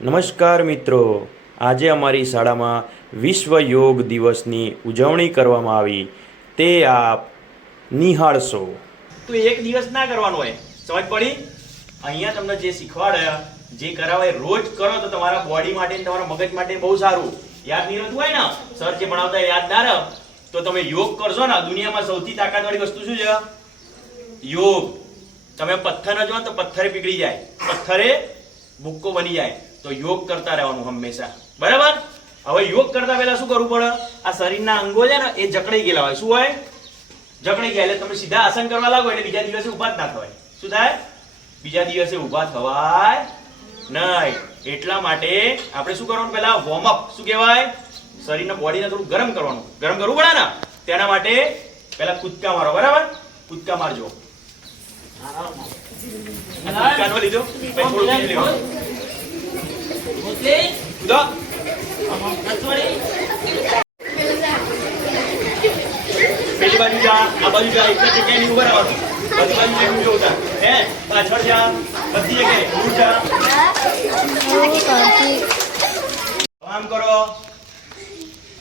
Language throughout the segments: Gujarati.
નમસ્કાર મિત્રો. આજે અમારી શાળામાં વિશ્વ યોગ દિવસની ઉજવણી કરવામાં આવી. તે આપ નિહાળશો. તો એક દિવસ ના કરવાનો હોય. સમજ પડી? અહીંયા તમને જે શીખવાડ્યા જે કરાવે, રોજ કરો તો તમારા બોડી માટે તમારા મગજ માટે બહુ સારું. યાદ નહીં રહેતું હોય ને? સર જે ભણાવતા યાદ ના રહે તો તમે યોગ કરશો ને દુનિયામાં સૌથી તાકાતવાળી વસ્તુ શું છે? યોગ. તમે પથ્થર જો તો પથ્થરે પીગળી જાય. પથ્થરે ભૂક્કો બની જાય. તો યોગ કરતા રહેવાનું હંમેશા. બરાબર? હવે યોગ કરતા પહેલા શું કરવું પડે? આ શરીરના અંગો છે ને, એ જકડાઈ ગયેલા હોય. શું હોય? જકડાઈ ગયા એટલે તમે સીધા આસન કરવા લાગો એટલે બીજા દિવસે ઊભા જ ના થવાય. શું થાય? બીજા દિવસે ઊભા થવાય નહીં. એટલા માટે આપણે શું કરવાનું પહેલા? વોર્મ અપ શું કહેવાય? શરીરના બોડીને થોડું ગરમ કરવાનું. ગરમ કરવું પડે ને? તેના માટે પહેલા કૂદકા મારો, બરાબર? કૂદકા મારજો. લીધો? પેલી બાજુ જા આ બાજુ જા એક જ જગ્યાએ નહીં ઊભા રહેવાનું બધી બાજુ જઈને ઊંચો ઉતાર હે પાછળ જા બધી જગ્યાએ દૂર જા આમ કરો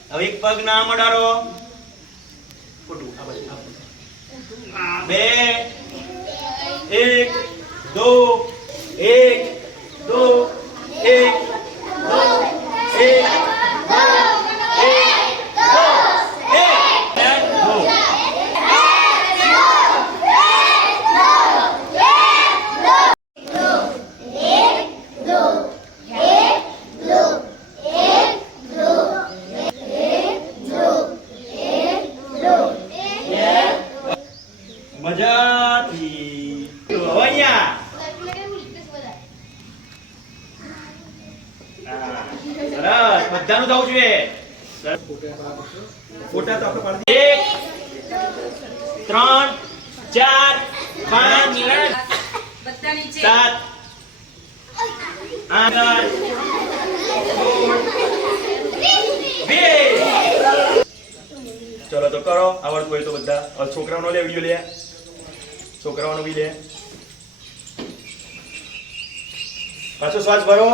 હવે એક પગ ના મડારો ખોટું આ બાજુ. બે, એક, દો એક દો એક દો એક દો એક દો એક બે, દો મજાથી હવે અહીંયા હા, સરસ બધાનું થવું જોઈએ. ફોટા તો આપણે એક, ત્રણ, ચાર, પાંચ, સાત, આઠ. ચલો તો કરો, આવડતું હોય તો બધા. છોકરાઓનો લે, વીડિયો લે. છોકરાઓનો બી લે. પાછો શ્વાસ ભરો.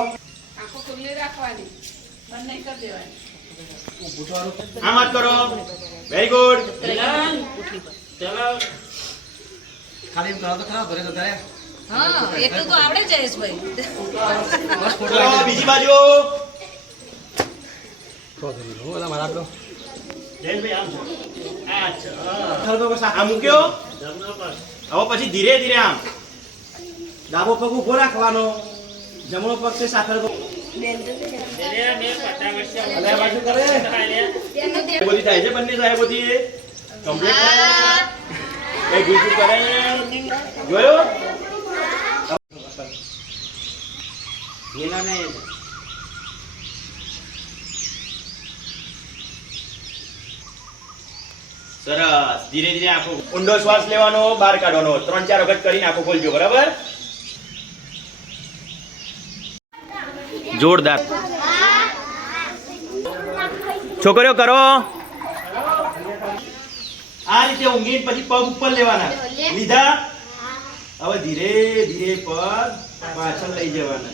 રાખવાની. બંધ નહીં કરી દેવાની આમ વાત કરો. વેરી ગુડ હા એટલું તો આવડે જયેશભાઈ બીજી બાજુ. જયેશભાઈ આમ છો. અચ્છા. આ મૂક્યો? હવે પછી ધીરે ધીરે આમ. ડાબો પગ ઊભો રાખવાનો. જમણો પગ છે એ બધી થાય છે બંને સાહેબોથી કમ્પ્લીટ કઈ બીજું કરે. જોયો? સરસ. ધીરે ધીરે આખો ઊંડો શ્વાસ લેવાનો બહાર કાઢવાનો. ત્રણ ચાર વખત કરીને આખો ખોલજો બરાબર? જોરદાર. છોકરીઓ કરો. આ રીતે ઊંઘીને પછી પગ ઉપર લેવાના. લીધા. હવે ધીરે ધીરે પગ પાછળ લઈ જવાના.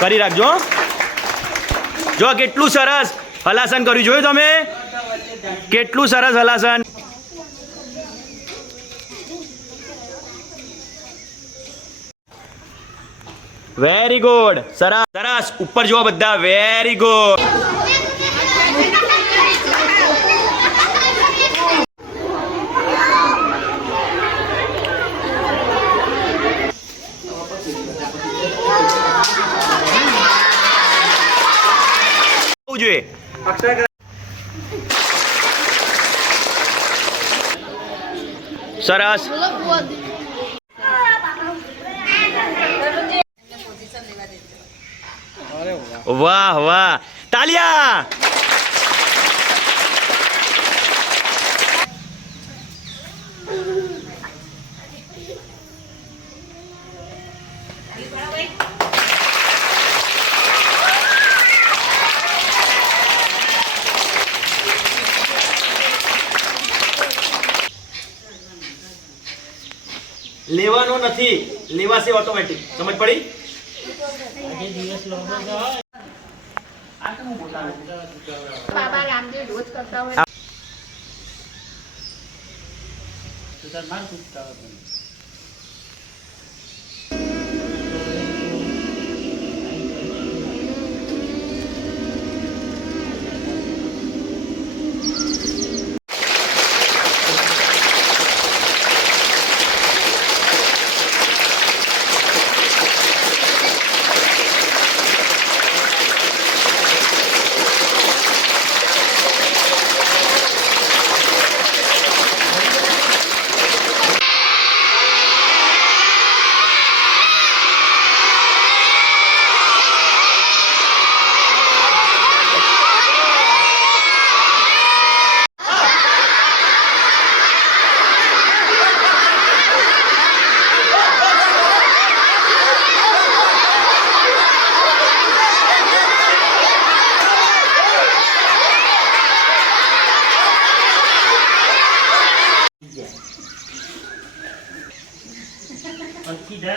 કરી રાખજો. જો કેટલું સરસ હલાસન કર્યું. જોયું તમે? કેટલું સરસ હલાસન. વેરી ગુડ સરસ. સરસ. ઉપર જુઓ બધા. વેરી ગુડ જોઈએ. સરસ. વાહ વાહ. તાલિયા! લેવાનો નથી. લેવાશે ઓટોમેટિક સમજ પડી? બાબા રામદેવ રોજ કરતા હોય. ಇದ್ದ